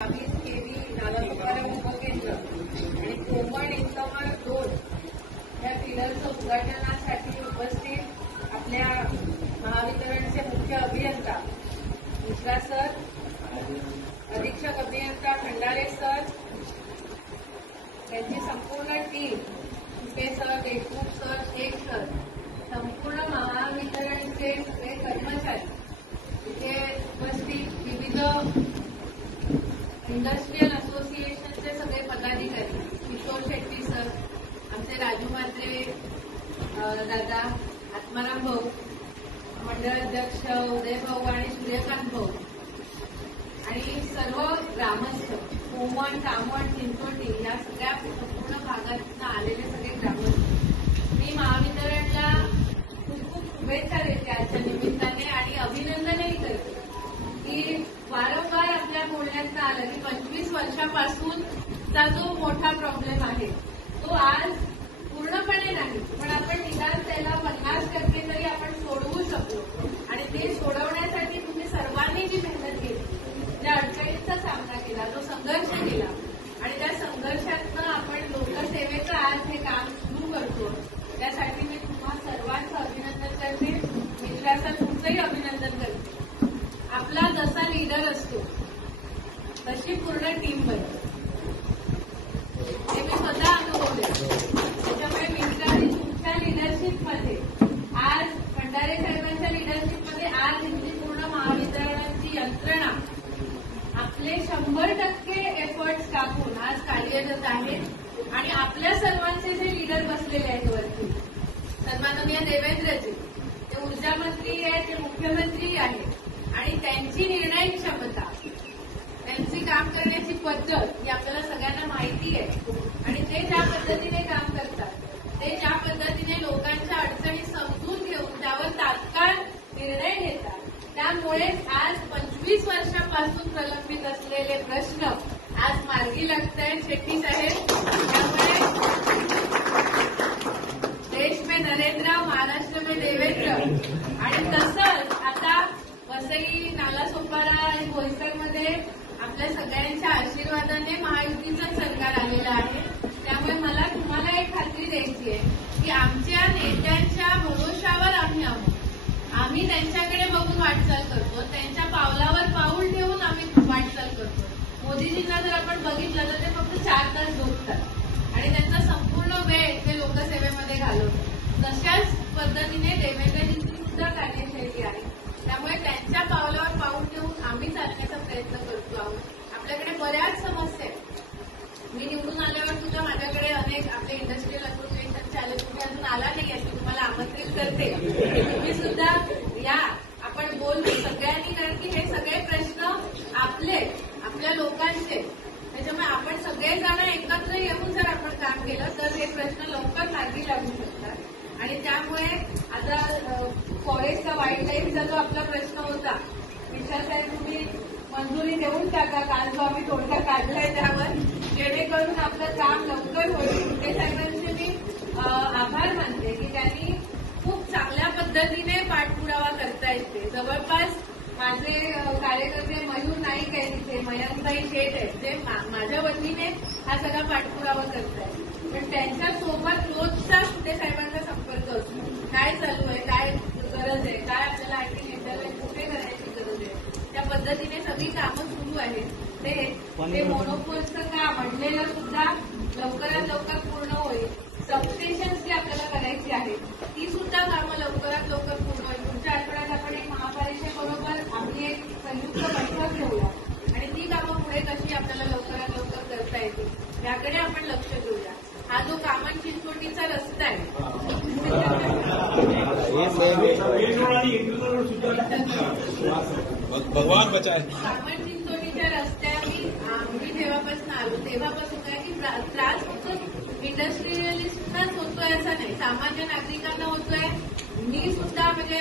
केवी नालासोपारा उपकेंद्र आणि कोमण इंकमार 2 या फिडरचं उद्घाटनासाठी उपस्थित आपल्या महावितरणचे मुख्य अभियंता मिश्रा सर, अधीक्षक अभियंता खंडारे सर, त्यांची संपूर्ण team, Supe sir, Deshmukh sir, Shaikh sir, संपूर्ण महावितरणचे सगळे कर्मचारी, इथे उपस्थित विविध इंडस्ट्रियल असोसिएशनचे सगळे पदाधिकारी, किशोर शेट्टी सर, आमचे राजू म्हात्रे दादा, आत्माराम भाऊ, मंडळ अध्यक्ष उदय भाऊ आणि सूर्यकांत भाऊ आणि सर्व ग्रामस्थ, कोमण, कामण, चिंचोटी या सगळ्या संपूर्ण भागातून आलेले सगळे ग्रामस्थ, मी महावितरणला खूप खूप शुभेच्छा देते आजच्या निमित्ताने आणि अभिनंदनही करते की वारंवार आपल्या बोलण्यात आलं की 25 वर्षापासूनचा जो मोठा प्रॉब्लेम आहे तो आज पूर्णपणे नाही, पण आपण निदान त्याला 50% तरी आपण सोडवू शकलो आणि ते सोडवण्यासाठी तुम्ही सर्वांनी जी मेहनत केली, ज्या अडचणींचा सामना केला, जो संघर्ष केला आणि त्या संघर्षातनं आपण लोकसेवेचं आज हे काम सुरू करतो, त्यासाठी मी तुम्हा सर्वांचं अभिनंदन करते. मित्रांचं तुमचंही अभिनंदन करते. आपला जसा लीडर असतो तशी पूर्ण टीम बनते, हे मी स्वतः अनुभवले. त्याच्यामुळे मित्रांनी तुमच्या लिडरशिपमध्ये आज खंडारे साहेबांच्या लिडरशिपमध्ये आज ही पूर्ण महावितरणाची यंत्रणा आपले 100% एफर्ट्स टाकून आज कार्यरत आहेत आणि आपल्या सर्वांचे जे लीडर बसलेले आहेत वरती, सन्माननीय देवेंद्रजी, ते ऊर्जा मंत्री आहेत, ते मुख्यमंत्री आहेत आणि त्यांची निर्णय क्षमता, त्यांची काम करण्याची पद्धत ही आपल्याला सगळ्यांना माहिती आहे आणि ते ज्या पद्धतीने काम करतात, ते ज्या पद्धतीने लोकांच्या अडचणी समजून घेऊन त्यावर तात्काळ निर्णय घेतात, त्यामुळे आज 25 वर्षापासून प्रलंबित असलेले प्रश्न आज मार्गी लागत आहेत. शेट्टी साहेब, त्यामुळे देश में नरेंद्र, महाराष्ट्र में देवेंद्र आणि तसंच आता वसई, नालासोपारा आणि बोईसरमध्ये आपल्या सगळ्यांच्या आशीर्वादाने महायुतीचं सरकार आलेलं आहे. त्यामुळे मला तुम्हाला एक खात्री द्यायची आहे की आमच्या नेत्यांच्या भरोशावर आम्ही आहोत. आम्ही त्यांच्याकडे बघून वाटचाल करतो, त्यांच्या पावलावर पाऊल ठेवून आम्ही वाटचाल करतो. मोदीजींना जर आपण बघितलं तर ते फक्त 4 तास झोपतात आणि त्यांचा संपूर्ण वेळ ते लोकसेवेमध्ये घालवतात. तशाच पद्धतीने देवेंद्रजींची सुद्धा कार्यशैली आहे. त्यामुळे त्यांच्या पावलावर पाऊल ठेवून आम्ही चालण्याचा प्रयत्न करतो आहोत. आपल्याकडे बऱ्याच समस्या आहेत. मी निवडून आल्यावर सुद्धा माझ्याकडे अनेक आपले इंडस्ट्रियल असोसिएशनचे आले, तुम्ही अजून आला नाही याची तुम्हाला आमंत्रित करते, तुम्ही सुद्धा या, आपण बोलू सगळ्यांनी, कारण की हे सगळे प्रश्न आपल्या लोकांचे, त्याच्यामुळे आपण सगळेजण एकत्र येऊन जर आपण काम केलं तर हे प्रश्न लवकर मार्गी लागू शकतात. आणि त्यामुळे आता फॉरेस्ट वाईल्ड लाईफचा जो आपला प्रश्न होता, विशाल साहेब तुम्ही मंजुरी देऊन टाका, काल जो आम्ही तोडगा काढलाय त्यावर, जेणेकरून आपलं काम लवकर होईल. सुपे साहेबांचे मी आभार मानते की त्यांनी खूप चांगल्या पद्धतीने पाठपुरावा करतायत. ते जवळपास माझे कार्यकर्ते मयूर नाईक आहेत, तिथे मयंकताई शेठ आहेत, ते माझ्या वतीने हा सगळा पाठपुरावा करतायत. पण त्यांच्यासोबत रोजचा सुपे साहेबांचा संपर्क असतो. काय चालू आहे, काय गरज आहे, काय आपल्याला आणखी नेत्याला कुठे करायची गरज आहे, त्या पद्धतीने सगळी कामं सुरू आहेत. ते मोनोपोलचं काम म्हणलेलं सुद्धा लवकरात लवकर पूर्ण होईल. सबस्टेशन्स जी आपल्याला करायची आहेत ती सुद्धा कामं लवकरात लवकर पूर्ण होईल. पुढच्या आठवड्यात आपण एक महापालिकेबरोबर आपली एक संयुक्त बैठक घेऊया आणि ती कामं पुढे कशी आपल्याला लवकरात लवकर करता येतील याकडे आपण लक्ष देऊया. हा जो कामन चिंचोटीचा रस्ता आहे, भगवान बचाए, कामन चिंचोटीच्या रस्त्याने जेव्हापासून आलो तेव्हापासून काय की त्रास होतो, इंडस्ट्रियलिस्टनाच होतोय असं नाही, सामान्य नागरिकांना होतोय. मी सुद्धा म्हणजे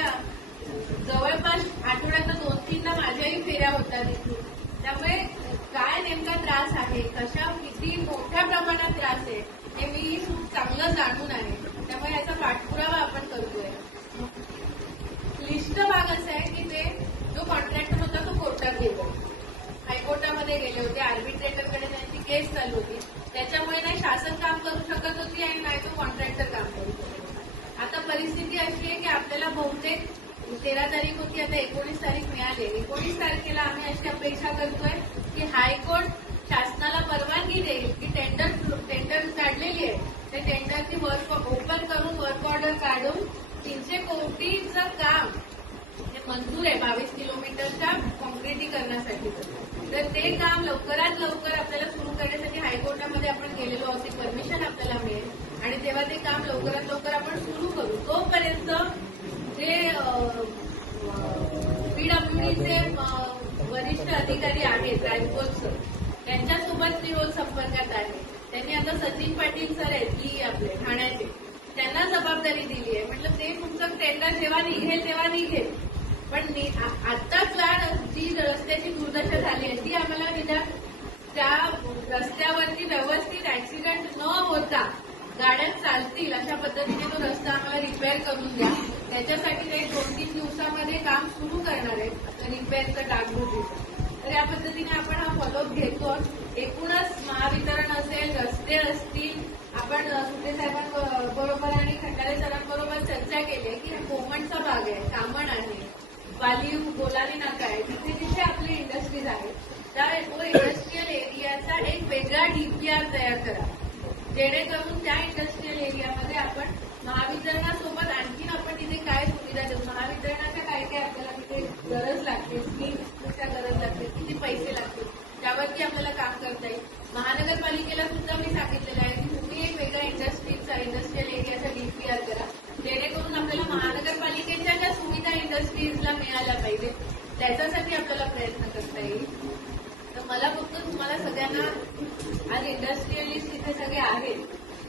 जवळपास आठवड्यात 2-3दा माझ्याही फेऱ्या होतात इथून. त्यामुळे काय नेमका त्रास आहे, कशा किती मोठ्या प्रमाणात त्रास आहे हे मी चांगलं जाणून आहे. त्यामुळे याचा पाठपुरावा आपण करतोय. क्लिष्ट भाग असा आहे की ते जो कॉन्ट्रॅक्टर होता तो कोर्टात गेलो, हायकोर्टामध्ये गेले होते, आर्बिट्रेटरकडे त्यांची केस चालू होती. त्याच्यामुळे नाही शासन काम करू शकत होती आणि नाही तो कॉन्ट्रॅक्टर काम करू शकत होता. आता परिस्थिती अशी आहे की आपल्याला बहुतेक 13 तारीख होती, आता 19 तारीख मिळाली. 19 तारखेला आम्ही अशी अपेक्षा करतोय की हायकोर्ट शासनाला परवानगी देईल की टेंडर काढलेली आहे, त्या टेंडरची वर्क ओपन करून वर्क ऑर्डर काढून 300 कोटीचं काम हे मंजूर आहे 22 किलोमीटरच्या कॉन्क्रिटीकरणासाठी. तर ते काम लवकरात लवकर आपल्याला सुरू करण्यासाठी हायकोर्टामध्ये आपण गेलेलो आहोत, परमिशन आपल्याला मिळेल आणि तेव्हा ते काम लवकरात लवकर आपण सुरू करू. तोपर्यंत जे पीडब्ल्यूडीचे वरिष्ठ अधिकारी आहेत राजकोटचं, त्यांच्यासोबत मी रोज संपर्कात आहे. त्यांनी आता सचिन पाटील सर आहेत की आपले ठाण्याचे, त्यांना जबाबदारी दिली आहे. म्हटलं ते तुमचं टेंडर जेव्हा निघेल तेव्हा निघेल, पण आत्ताच जी रस्त्याची दुर्दशा झाली आहे ती आम्हाला निदान त्या रस्त्यावरती व्यवस्थित ऍक्सिडेंट न होता गाड्या चालतील अशा पद्धतीने तो रस्ता आम्हाला रिपेअर करून द्या. त्याच्यासाठी ते 2-3 दिवसामध्ये काम सुरू करणार आहे रिपेअरचं डागडुजीचं. तर या पद्धतीने आपण हा फॉलोअप घेतो. एकूणच महावितरण असेल, रस्ते असतील, आपण सुटे साहेबांबरोबर आणि खंडारे सरांबरोबर चर्चा केली की कोमणचा भाग आहे, कामण आहे, वालीव गोलाली नाका आहे, तिथे जिथे आपली इंडस्ट्रीज आहेत त्या तो इंडस्ट्रीयल एरियाचा एक वेगळा डीपीआर तयार करा, जेणेकरून त्या इंडस्ट्रीयल एरियामध्ये आपण महावितरणासोबत आणखीन आपण तिथे काय सुविधा देऊ, महावितरणाच्या काय काय आपल्याला तिथे गरज लागते, स्कीम्सच्या गरज लागते, किती पैसे लागतील, त्यावरती आपल्याला काम करता येईल. महानगरपालिकेला सुद्धा मी सांगितलेलं आहे की तुम्ही एक वेगळा इंडस्ट्रीयल एरियाचा डीपीआर करा, जेणेकरून आपल्याला महानगरपालिकेच्या ज्या सुविधा इंडस्ट्रीजला मिळाल्या पाहिजे त्याच्यासाठी आपल्याला प्रयत्न करता येईल. तर मला फक्त तुम्हाला सगळ्यांना आज इंडस्ट्रियलिस्ट इथे सगळे आहेत,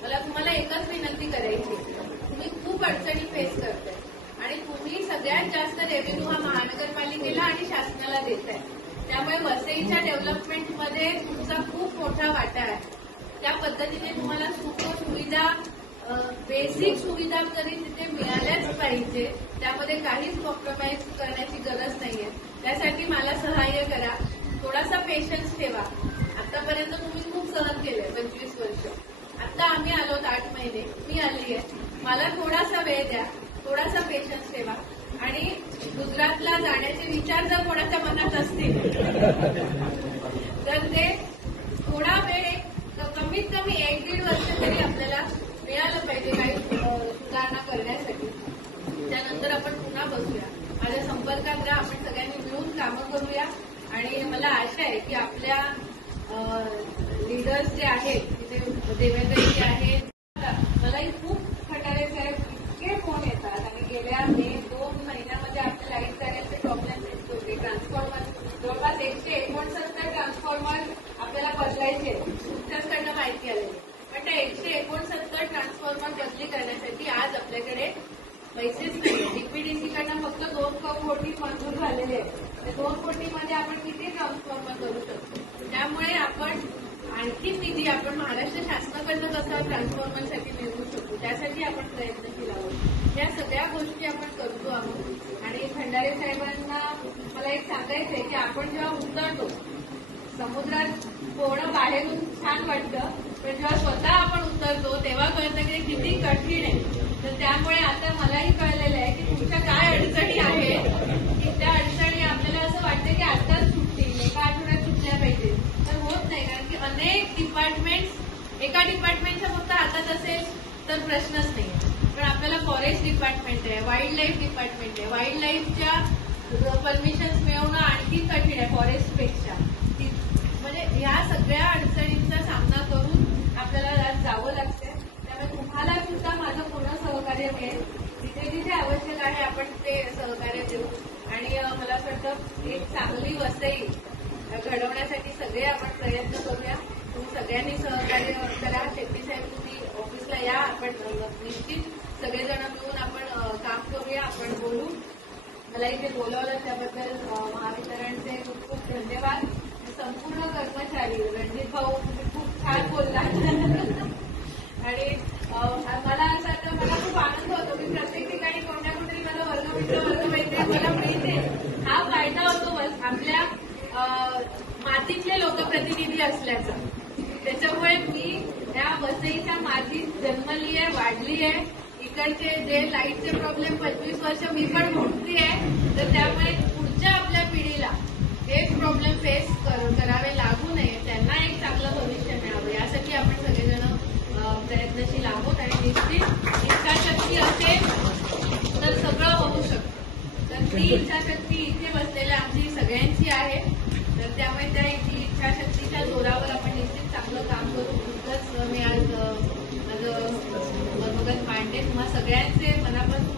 मला तुम्हाला एकच विनंती करायची, तुम्ही खूप अडचणी फेस करताय आणि तुम्ही सगळ्यात जास्त रेव्हेन्यू हा महानगरपालिकेला आणि शासनाला देताय. त्यामुळे वसईच्या डेव्हलपमेंटमध्ये तुमचा खूप मोठा वाटा आहे. त्या पद्धतीने तुम्हाला सुविधा बेसिक सुविधा तरी तिथे मिळाल्याच पाहिजे, त्यामध्ये काहीच कॉम्प्रोमाइज करण्याची गरज नाहीये. त्यासाठी मला सहाय्य करा, थोडासा पेशन्स ठेवा. आतापर्यंत तुम्ही खूप सहन केलंय 25 वर्ष, आता आम्ही आलोत 8 महिने, मी आली आहे, मला थोडासा वेळ द्या, थोडासा पेशन्स ठेवा आणि गुजरातला जाण्याचे विचार जर कोणाच्या मनात असतील तर ते थोडा वेळ कमीत कमी 1-1.5 वर्ष तरी आपल्याला मिळालं पाहिजे काही सुधारणा करण्यासाठी. त्यानंतर आपण पुन्हा बसूया, माझ्या संपर्कात राहा, आपण सगळ्यांनी मिळून कामं करूया. आणि मला आशा आहे की आपल्या लीडर्स जे आहेत तिथे देवेंद्रजी आहेत, मलाही खूप खटारे साहेब इतके फोन येतात आणि गेल्या 2 महिन्यामध्ये आपल्या लाईट कार्याचे प्रॉब्लेम होते. ट्रान्सफॉर्मर जवळपास 169 ट्रान्सफॉर्मर आपल्याला बदलायचे, तुमच्याचकडनं माहिती आलेली, पण त्या 169 ट्रान्सफॉर्मर बदली करण्यासाठी आज आपल्याकडे पैसेच नाही. डीपीडीसीकडनं फक्त 2 कोटी मंजूर झालेले आहेत. त्या 2 कोटीमध्ये आपण किती ट्रान्सफॉर्मर करू शकतो. त्यामुळे आपण आणखी निधी आपण महाराष्ट्र शासनाकडनं कसा ट्रान्सफॉर्मरसाठी मिळवू शकतो त्यासाठी आपण प्रयत्नशील आहोत. या सगळ्या गोष्टी आपण करतो आहोत. आणि खंडारे साहेबांना मला एक सांगायचंय की आपण जेव्हा उतरतो समुद्रात पोहणं बाहेरून छान वाटतं, पण जेव्हा स्वतः आपण उतरतो तेव्हा कळतं की किती कठीण आहे. तर त्यामुळे आता मलाही कळलेलं आहे की तुमच्या काय अडचणी आहेत की त्या अडचणी आपल्याला असं वाटतं की आताच सुटतील, एका आठवड्यात सुटल्या पाहिजे, तर होत नाही. कारण की अनेक डिपार्टमेंट्स एका डिपार्टमेंटच्या फक्त हातात असेल तर प्रश्नच नाही. पण आपल्याला फॉरेस्ट डिपार्टमेंट आहे, वाईल्ड लाईफ डिपार्टमेंट आहे, वाईल्ड लाईफच्या परमिशन्स मिळवणं आणखी कठीण आहे फॉरेस्टपेक्षा. म्हणजे ह्या सगळ्या अडचणींचा सामना करून आपल्याला आज जावं लागतंय. त्यामुळे तुम्हाला सुद्धा माझं पूर्ण सहकार्य मिळेल, जिथे जिथे आवश्यक आहे आपण ते सहकार्य देऊ. आणि मला असं वाटतं एक चांगली वसई घडवण्यासाठी सगळे आपण प्रयत्न करूया. तुम्ही सगळ्यांनी सहकार्य करा. शेट्टी साहेब तुम्ही ऑफिसला या, आपण निश्चित सगळेजण मिळून आपण काम करूया, आपण बोलू. मला इथे बोलावलं त्याबद्दल महावितरणचे खूप खूप धन्यवाद. संपूर्ण कर्मचारी रणजित भाऊ तुम्ही खूप छान बोलला आणि मला असं वाटतं मला खूप आनंद होतो की प्रत्येक ठिकाणी कोणत्या कुठेतरी मला वर्गमित्र मला मिळते. हा फायदा होतो आपल्या मातीतले लोकप्रतिनिधी असल्याचा. त्याच्यामुळे मी या वसईच्या मातीत जन्मली आहे, वाढली आहे. इकडचे जे लाईटचे प्रॉब्लेम 25 वर्ष मी पण भोगतीये, तर त्यामुळे पुढच्या आपल्या पिढीला हेच प्रॉब्लेम फेस करावे लागू नये, त्यांना एक चांगलं भविष्य मिळावं यासाठी आपण सगळेजण प्रयत्नशील आहोत. आणि निश्चित इच्छाशक्ती असेल तर सगळं होऊ शकतं. तर ती इच्छाशक्ती इथे बसलेल्या आमची सगळ्यांची आहे. तर त्यामुळे त्या इच्छाशक्तीच्या जोरावर आपण निश्चित चांगलं काम करू. इतकंच मी आज माझं मनोगत मांडते. तुम्हा सगळ्यांचे मनापासून